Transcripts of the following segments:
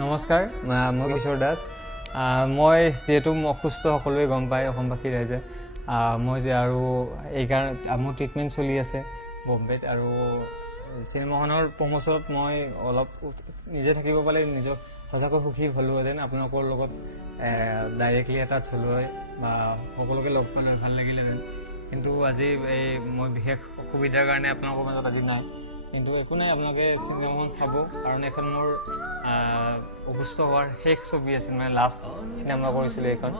নমস্কাৰ, মই কিশোৰ দাস। মই যিহেতু অসুস্থ সকলোৱে গম পায় অসমবাসী ৰাইজে, মই যে আৰু এইকাৰণে মোৰ ট্ৰিটমেণ্ট চলি আছে বম্বেত। আৰু চিনেমাখনৰ প্ৰমোচনত মই অলপ নিজে থাকিব পালে নিজক সঁচাকৈ সুখী হ'লোহেঁতেন। আপোনালোকৰ লগত ডাইৰেক্টলি এটা থলুৱাই বা সকলোকে লগ পালে ভাল লাগিলেহেঁতেন। কিন্তু আজি মই বিশেষ অসুবিধাৰ কাৰণে আপোনালোকৰ মাজত আজি নাই। কিন্তু একো নাই, আপোনালোকে চিনেমাখন চাব, কাৰণ এখন মোৰ অসুস্থ হোৱাৰ শেষ ছবি আছিল, মানে লাষ্ট চিনেমা কৰিছিলোঁ এইখন।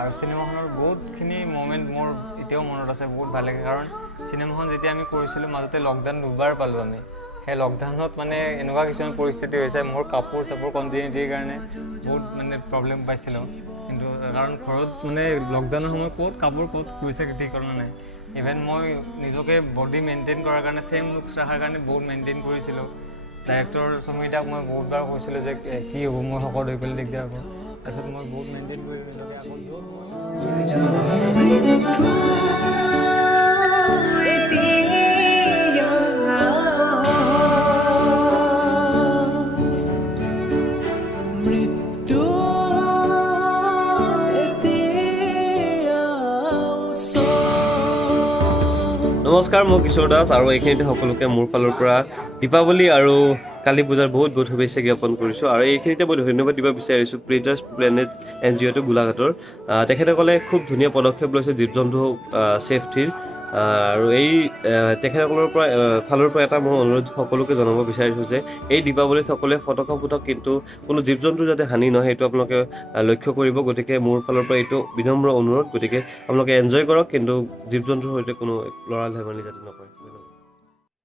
আৰু চিনেমাখনৰ বহুতখিনি মমেণ্ট মোৰ এতিয়াও মনত আছে, বহুত ভাল লাগে। কাৰণ চিনেমাখন যেতিয়া আমি কৰিছিলোঁ মাজতে লকডাউন দুবাৰ পালোঁ আমি। সেই লকডাউনত মানে এনেকুৱা কিছুমান পৰিস্থিতি হৈছে, মোৰ কাপোৰ চাপোৰ কণ্টিনিউটিৰ কাৰণে বহুত মানে প্ৰব্লেম পাইছিলোঁ। কিন্তু কাৰণ ঘৰত মানে লকডাউনৰ সময়ত ক'ত গৈছে ঠিকনা নাই। ইভেন মই নিজকে বডি মেইনটেইন কৰাৰ কাৰণে ছেম লুকছ ৰখাৰ কাৰণে বহুত মেইনটেইন কৰিছিলোঁ। ডাইৰেক্টৰ সমীৰদাক মই বহুতবাৰ কৈছিলোঁ যে কি হ'ব, মই শকত হৈ পেলাই দিগদাৰ হ'ব। তাৰপিছত মই বহুত মেইনটেইন কৰি নিজকে নমস্কাৰ, মই কিশোৰ দাস আৰু এইখিনিতে সকলোকে মোৰ ফালৰ পৰা দীপাৱলী আৰু কালী পূজাৰ বহুত বহুত শুভেচ্ছা জ্ঞাপন কৰিছোঁ। আৰু এইখিনিতে মই ধন্যবাদ দিব বিচাৰিছোঁ প্ৰিটাৰ্ছ প্লেনেট NGO গোলাঘাটৰ। তেখেতসকলে খুব ধুনীয়া পদক্ষেপ লৈছে জীৱ জন্তু ছেফটিৰ। আৰু তেখেতসকলৰ ফালৰ পৰা এটা মই অনুৰোধ সকলোকে জনাব বিচাৰিছোঁ যে এই দীপাৱলীত সকলোৱে ফটকা ফুটক, কিন্তু কোনো জীৱ জন্তু যাতে হানি নহয় সেইটো আপোনালোকে লক্ষ্য কৰিব। গতিকে মোৰ ফালৰ পৰা এইটো বিনম্ৰ অনুৰোধ। গতিকে আপোনালোকে এনজয় কৰক, কিন্তু জীৱ জন্তুৰ সৈতে কোনো লৰা ধেমালি যাতে নকৰে।